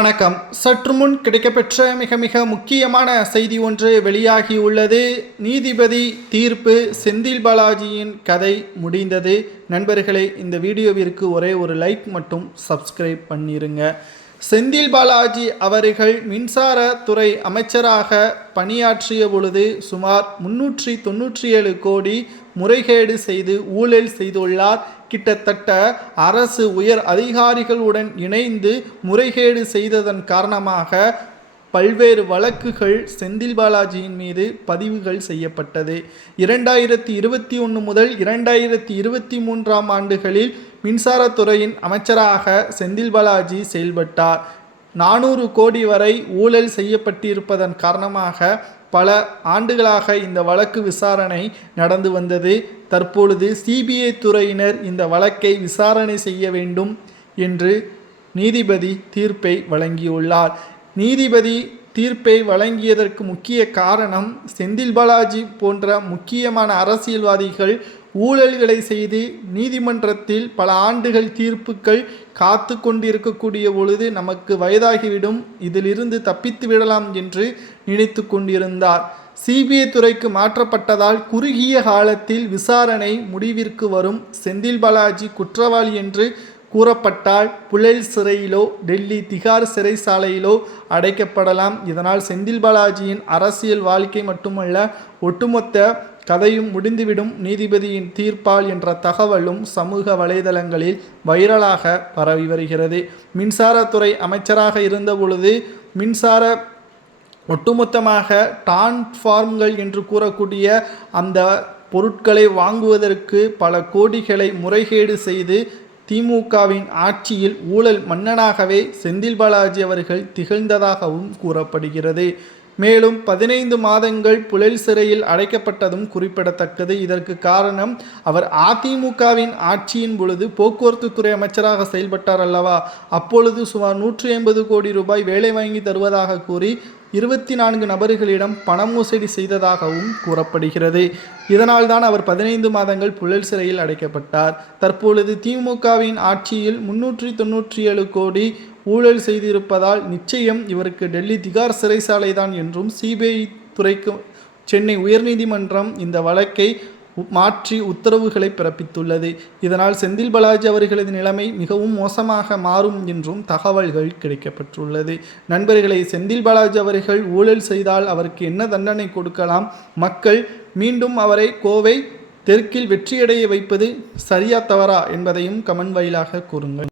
வணக்கம். சற்று முன் கிடைக்கப்பெற்ற மிக முக்கியமான செய்தி ஒன்று வெளியாகியுள்ளது. நீதிபதி தீர்ப்பு, செந்தில் பாலாஜியின் கதை முடிந்தது. நண்பர்களே, இந்த வீடியோவிற்கு ஒரே ஒரு லைக் மற்றும் சப்ஸ்கிரைப் பண்ணிருங்க. செந்தில் பாலாஜி அவர்கள் மின்சாரத்துறை அமைச்சராக பணியாற்றிய பொழுது சுமார் 397 கோடி முறைகேடு செய்து ஊழல் செய்துள்ளார். கிட்டத்தட்ட அரசு உயர் அதிகாரிகளுடன் இணைந்து முறைகேடு செய்ததன் காரணமாக பல்வேறு வழக்குகள் செந்தில் பாலாஜியின் மீது பதிவுகள் செய்யப்பட்டது. 2021 முதல் 2023 ஆண்டுகளில் மின்சாரத்துறையின் அமைச்சராக செந்தில் பாலாஜி செயல்பட்டார். 400 கோடி வரை ஊழல் செய்யப்பட்டிருப்பதன் காரணமாக பல ஆண்டுகளாக இந்த வழக்கு விசாரணை நடந்து வந்தது. தற்பொழுது சிபிஐ துறையினர் இந்த வழக்கை விசாரணை செய்ய வேண்டும் என்று நீதிபதி தீர்ப்பை வழங்கியுள்ளார். நீதிபதி தீர்ப்பை வழங்கியதற்கு முக்கிய காரணம், செந்தில் பாலாஜி போன்ற முக்கியமான அரசியல்வாதிகள் ஊழல்களை செய்து நீதிமன்றத்தில் பல ஆண்டுகள் தீர்ப்புகள் காத்து கொண்டிருக்கக்கூடிய பொழுது நமக்கு வயதாகிவிடும், இதிலிருந்து தப்பித்து விடலாம் என்று நினைத்து கொண்டிருந்தார். சிபிஐ துறைக்கு மாற்றப்பட்டதால் குறுகிய காலத்தில் விசாரணை முடிவிற்கு வரும். செந்தில் பாலாஜி குற்றவாளி என்று கூறப்பட்டால் புழல் சிறையிலோ டெல்லி திகார் சிறைச்சாலையிலோ அடைக்கப்படலாம். இதனால் செந்தில் பாலாஜியின் அரசியல் வாழ்க்கை மட்டுமல்ல, ஒட்டுமொத்த கதையும் முடிந்துவிடும் நீதிபதியின் தீர்ப்பால் என்ற தகவலும் சமூக வலைதளங்களில் வைரலாக பரவி வருகிறது. மின்சாரத்துறை அமைச்சராக இருந்த பொழுது மின்சார ஒட்டுமொத்தமாக டிரான்ஸ்ஃபார்மர்கள் என்று கூறக்கூடிய அந்த பொருட்களை வாங்குவதற்கு பல கோடிகளை முறைகேடு செய்து திமுகவின் ஆட்சியில் ஊழல் மன்னனாகவே செந்தில் பாலாஜி அவர்கள் திகழ்ந்ததாகவும் கூறப்படுகிறது. மேலும் 15 மாதங்கள் புழல் சிறையில் அடைக்கப்பட்டதும் குறிப்பிடத்தக்கது. இதற்கு காரணம், அவர் அதிமுகவின் ஆட்சியின் பொழுது போக்குவரத்து துறை அமைச்சராக செயல்பட்டார் அல்லவா. அப்பொழுது சுமார் 180 கோடி ரூபாய் வேலை வாங்கி தருவதாக கூறி 24 நபர்களிடம் பண மோசடி செய்ததாகவும் கூறப்படுகிறது. இதனால்தான் அவர் 15 மாதங்கள் புழல் சிறையில் அடைக்கப்பட்டார். தற்பொழுது திமுகவின் ஆட்சியில் 397 கோடி ஊழல் செய்திருப்பதால் நிச்சயம் இவருக்கு டெல்லி திகார் சிறைச்சாலை தான் என்றும் சிபிஐ துறைக்கு சென்னை உயர்நீதிமன்றம் இந்த வழக்கை மாற்றி உத்தரவுகளை பிறப்பித்துள்ளது. இதனால் செந்தில் பாலாஜி அவர்களது நிலைமை மிகவும் மோசமாக மாறும் என்றும் தகவல்கள் கிடைக்கப்பட்டுள்ளது. நண்பர்களை, செந்தில் பாலாஜி அவர்கள் ஊழல் செய்தால் அவருக்கு என்ன தண்டனை கொடுக்கலாம்? மக்கள் மீண்டும் அவரை கோவை தெற்கில் வெற்றியடைய வைப்பது சரியா தவறா என்பதையும் கமெண்ட் வாயிலாக கூறுங்கள்.